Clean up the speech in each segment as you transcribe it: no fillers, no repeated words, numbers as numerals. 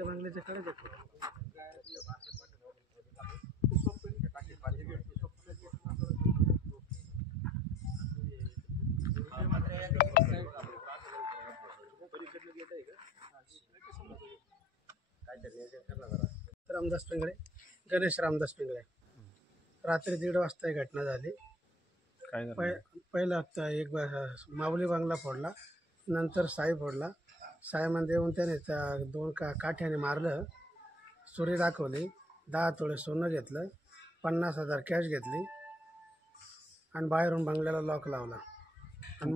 वरच्या बंगल्याच्या कडे देतो. रामदास पिंगळे, गणेश रामदास पिंगळे. रात्री 1:30 वाजता ही घटना झाली. पहिला एक माऊली बंगला फोडला, नंतर साई फोडला. साईमध्ये येऊन त्याने त्या 2 काठ्याने मारलं, सुरी दाखवली, 10 तोळे सोनं घेतलं, 50,000 कॅश घेतली आणि बाहेरून बंगल्याला लॉक लावला. आणि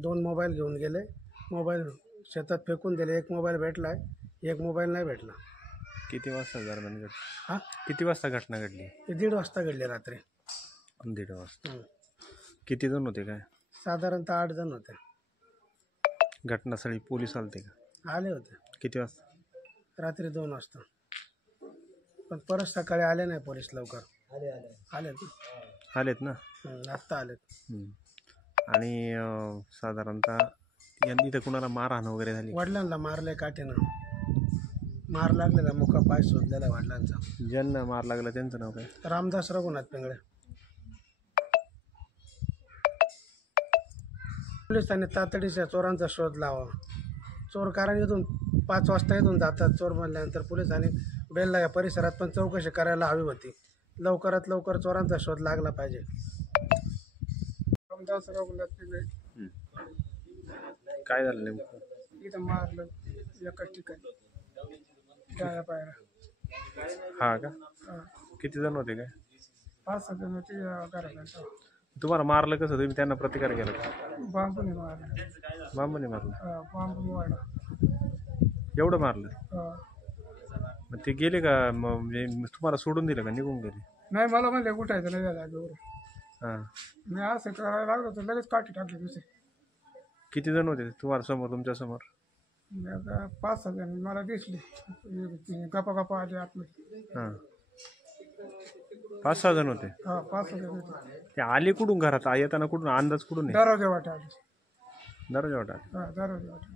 2 मोबाईल घेऊन गेले. मोबाईल शेतात फेकून दिले. एक मोबाईल भेटलाय, एक मोबाईल नाही भेटला. किती वाजता दरम्यान घडली? किती वाजता घटना घडली? 1:30 वाजता घडली रात्री. 1:30 वाजता. किती जण होते काय? साधारणतः 8 जण होते. घटनास्थळी पोलीस आलते का? आले होते. किती वाजता? रात्री 2 वाजता. पण परत सकाळी आले नाही पोलीस लवकर. आलेत ना? आत्ता आलेत. आणि साधारणतः यांनी तर कुणाला मारहाण वगैरे झाली? वडिलांना मारले काठीनं. मार लागलेला, मुका पाय शोधलेला वडिलांचा. ज्यांना मार लागला त्यांचं नाव काय? रामदास रघुनाथ पिंगळे. पोलिसांनी तातडीच्या चोरांचा शोध लावा. चोर कारण इथून 5 वाजता इथून जातात. चोर म्हणल्यानंतर पोलिसांनी बेलला या परिसरात पण चौकशी करायला हवी होती. लवकरात लवकर चोरांचा शोध लागला पाहिजे. रामदास रघुनाथ पिंगळे. काय झालं नेमकं? इथं मारलं एकाच ठिकाणी, डाव्या पायाला. हा का? किती जण होते काय? 5-6 जण होते घरात. तुम्हाला मारलं कसं? तुम्ही त्यांना प्रतिकार केला का? बांबूने मारलं. बांबूने मारलं? बांबू मारला. एवढं मारलं? मग ते गेले का? म्हणजे तुम्हाला सोडून दिलं का? निघून गेले? नाही, मला म्हणले उठायचं नाही झालं जागेवर. हां. मी असं करायला लागलो तर लगेच काठी टाकली दुसरी. किती जण होते तुम्हाला समोर, तुमच्या समोर? 5-6 जण मला दिसले. गप्पा आले आतमध्ये. हां. 5-6 जण होते? 5-6 जण होते. ते आले कुठून घरात? येताना कुठून? अंदाज कुठून? दरवाजा वाटा आले. दरवाजा वाटा? दरवाजा वाटा.